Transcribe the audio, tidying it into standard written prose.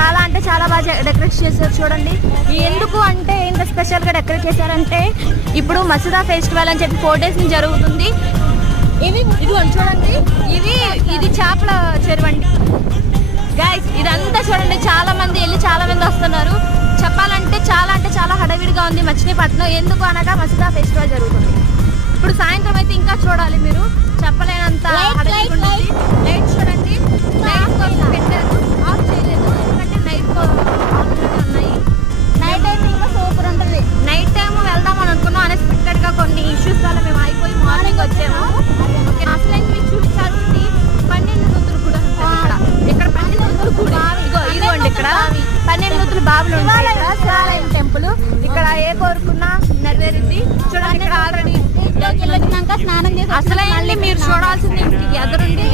చాలా అంటే చాలా బాగా డెకరేట్ చేశారు చూడండి. ఎందుకు అంటే ఇంత స్పెషల్గా డెకరేట్ చేశారంటే ఇప్పుడు మసీదా ఫెస్టివల్ అని చెప్పి 4 days నుంచి జరుగుతుంది. ఇది చూడండి, ఇది చేపల చెరువు అండి గైస్. ఇదంతా చూడండి, చాలా మంది వస్తున్నారు. చెప్పాలంటే చాలా హడావిడిగా ఉంది మచిలీపట్నం. ఎందుకు అనగా మసీదా ఫెస్టివల్ జరుగుతుంది. ఇప్పుడు సాయంత్రం అయితే ఇంకా చూడాలి మీరు, చెప్పలేనంత హడావిడి ఉంటుంది. లైట్ చూడండి, లైట్ పెట్టారు, ఆఫ్ చేయలేదు ఎందుకంటే నైట్ ఉన్నాయి. నైట్ అయితే ఇంకా సూపర్ ఉంటుంది. నైట్ టైం వెళ్దామని అనుకున్నాం, అన్ఎక్స్పెక్టెడ్ గా కొన్ని ఇష్యూస్ వల్ల మేము అయిపోయి మార్నింగ్ వచ్చాము. ఓకే, అసలు మీకు చూపించాల్సింది 12 నూతులు కూడా ఉంటుంది. ఇక్కడ 12 నూతులు కూడా ఇదిగోండి, ఇక్కడ 12 నూతులు బాబులు ఉంటాయి. ఇక్కడ శివాలయం టెంపుల్, ఇక్కడ ఏ కోరుకున్నా నెరవేరింది. చూడండి ఇక్కడ ఆల్రెడీ స్నానం చేసి అసలు మీరు చూడాల్సింది ఎదురుంది.